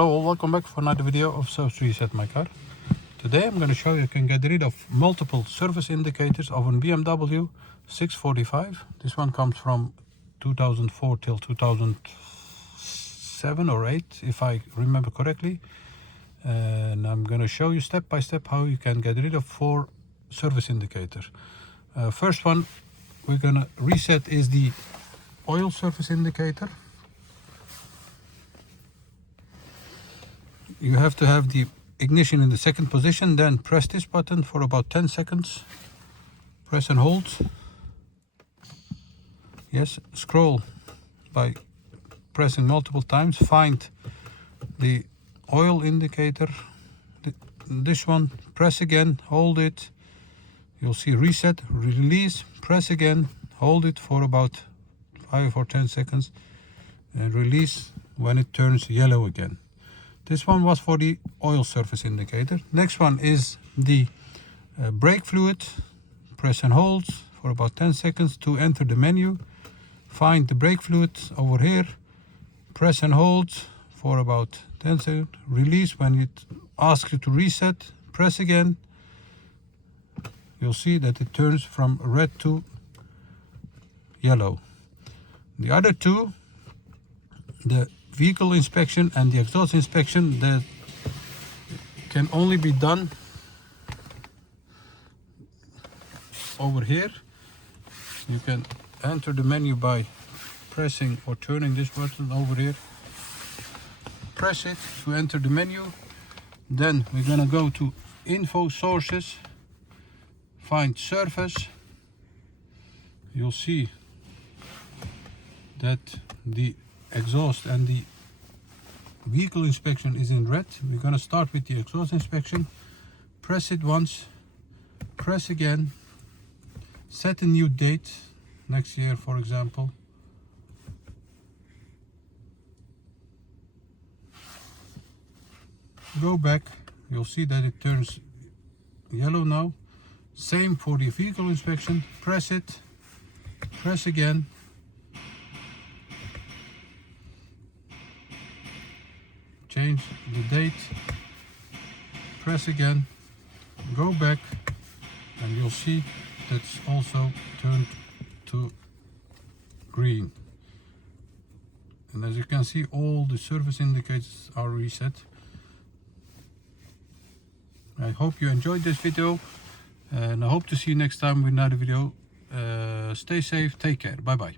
Hello, welcome back for another video of Service Reset My Car. Today I'm going to show you can get rid of multiple service indicators of a BMW 645. This one comes from 2004 till 2007 or 8 if I remember correctly. And I'm going to show you step by step how you can get rid of 4 service indicators. First one we're going to reset is the oil service indicator. You have to have the ignition in the second position, then press this button for about 10 seconds. Press and hold. Yes, scroll by pressing multiple times. Find the oil indicator. This one, press again, hold it. You'll see reset, release, press again, hold it for about 5 or 10 seconds and release when it turns yellow again. This one was for the oil surface indicator. Next one is the brake fluid. Press and hold for about 10 seconds to enter the menu. Find the brake fluid over here. Press and hold for about 10 seconds. Release when it asks you to reset. Press again. You'll see that it turns from red to yellow. The other two, the vehicle inspection and the exhaust inspection, that can only be done over here. You can enter the menu by pressing or turning this button over here. Press it to enter the menu. Then we're gonna go to info sources, find service. You'll see that the exhaust and the vehicle inspection is in red. We're going to start with the exhaust inspection. Press it once, press again, set a new date, next year for example. Go back, you'll see that it turns yellow now. Same for the vehicle inspection. Press it, press again. Change the date, press again, go back, and you'll see that's also turned to green. And as you can see, all the service indicators are reset. I hope you enjoyed this video, and I hope to see you next time with another video. Stay safe, take care, bye bye.